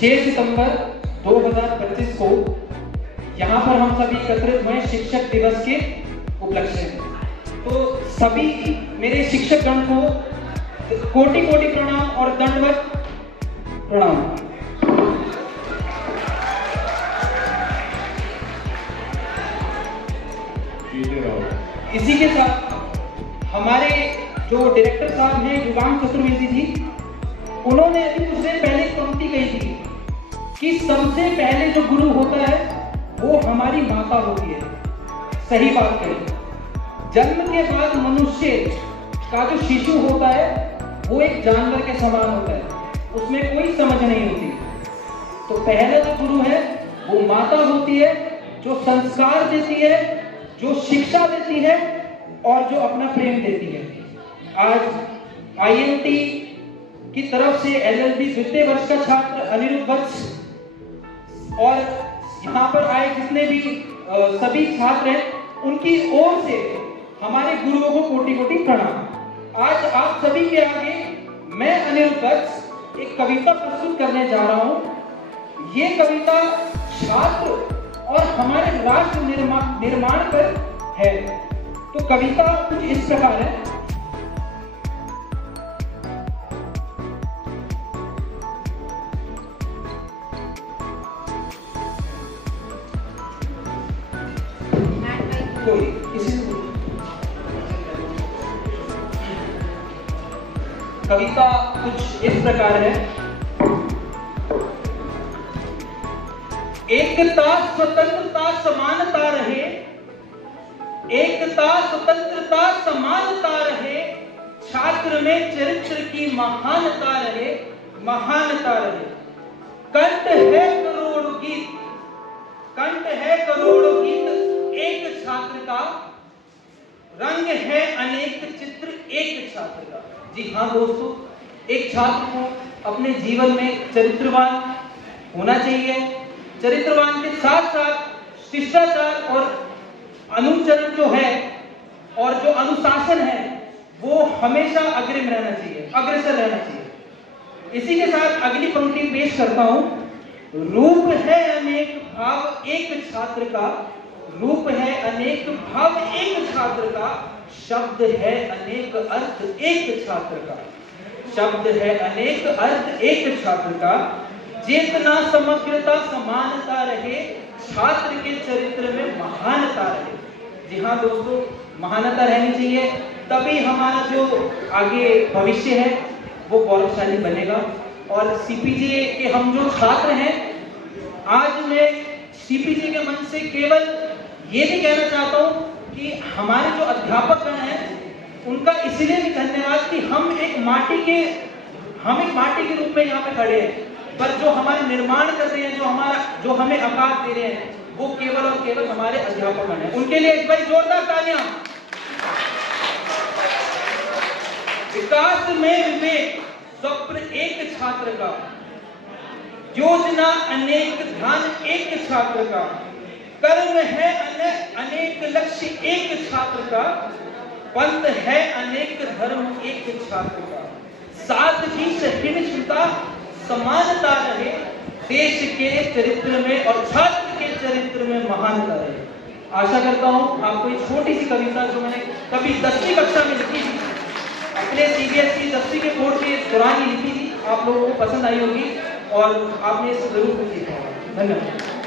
6 सितंबर 2025 को यहाँ पर हम सभी एकत्रित हुए शिक्षक दिवस के उपलक्ष्य में। तो सभी मेरे शिक्षक गण को कोटि कोटि प्रणाम और दंडवत प्रणाम। इसी के साथ हमारे जो डायरेक्टर साहब हैं युगांश चतुर्वेदी जी, उन्होंने अभी कुछ देर पहले पंक्ति कही थी कि सबसे पहले जो गुरु होता है वो हमारी माता होती है। सही बात कही। जन्म के बाद मनुष्य का जो शिशु होता है वो एक जानवर के समान होता है, उसमें कोई समझ नहीं होती। तो पहला जो गुरु है वो माता होती है, जो संस्कार देती है, जो शिक्षा देती है और जो अपना प्रेम देती है। आज आईएनटी की तरफ से एलएलबी द्वितीय वर्ष का छात्र अनिरुद्ध वत्स और यहाँ पर आए जितने भी सभी छात्र हैं, उनकी ओर से हमारे गुरुओं को कोटि कोटि प्रणाम। आज आप सभी के आगे मैं अनिरुद्ध वत्स एक कविता प्रस्तुत करने जा रहा हूँ। ये कविता छात्र और हमारे राष्ट्र निर्माण पर है। तो कविता कुछ इस प्रकार है। कविता कुछ इस प्रकार है। एकता स्वतंत्रता समानता रहे, एकता स्वतंत्रता समानता रहे, छात्र में चरित्र की महानता रहे, महानता रहे। कंठ है करोड़ों गीत, कंठ है करोड़ों गीत एक छात्र का, रंग है अनेक चित्र एक छात्र का। जी हाँ दोस्तों, एक छात्र को अपने जीवन में चरित्रवान होना चाहिए। चरित्रवान के साथ साथ शिष्टाचार और अनुचरण जो है और जो अनुशासन है वो हमेशा अग्रिम रहना चाहिए, अग्रसर रहना चाहिए। इसी के साथ अगली पंक्ति पेश करता हूं। रूप है अनेक भाव एक छात्र का, रूप है अनेक भाव एक छात्र का, शब्द है अनेक अर्थ एक छात्र का, शब्द है अनेक अर्थ एक छात्र का। चेतना समग्रता समानता रहे, छात्र के चरित्र में महानता रहे। जी हाँ दोस्तों, महानता रहनी चाहिए, तभी हमारा जो आगे भविष्य है वो गौरवशाली बनेगा। और सीपीजे के हम जो छात्र हैं, आज मैं सीपीजे के मंच से केवल ये भी कहना चाहता हूँ कि हमारे जो अध्यापक गण हैं उनका इसलिए भी धन्यवाद कि हम एक माटी के रूप में यहाँ पे खड़े हैं, पर जो हमारे निर्माण कर रहे हैं, जो हमें आकार दे रहे हैं, वो केवल और केवल हमारे अध्यापक हैं। उनके लिए एक बार जोरदार तालियां। विकास में विवेक स्वप्न एक छात्र का, योजना अनेक ध्यान एक छात्र का, कर्म है अनेक लक्ष्य एक छात्र का, पंथ है अनेक धर्म एक छात्र का, साथ ही सहिष्णुता समानता रहे, देश के चरित्र में और छात्र के चरित्र में महानता रहे। आशा करता हूँ आपको एक छोटी सी कविता जो मैंने कभी 10वीं कक्षा में लिखी थी, अपने सीबीएसई 10वीं के बोर्ड के दौरान ही लिखी थी, आप लोगों को पसंद आई होगी और आपने इसे जरूर सीखा होगा। धन्यवाद।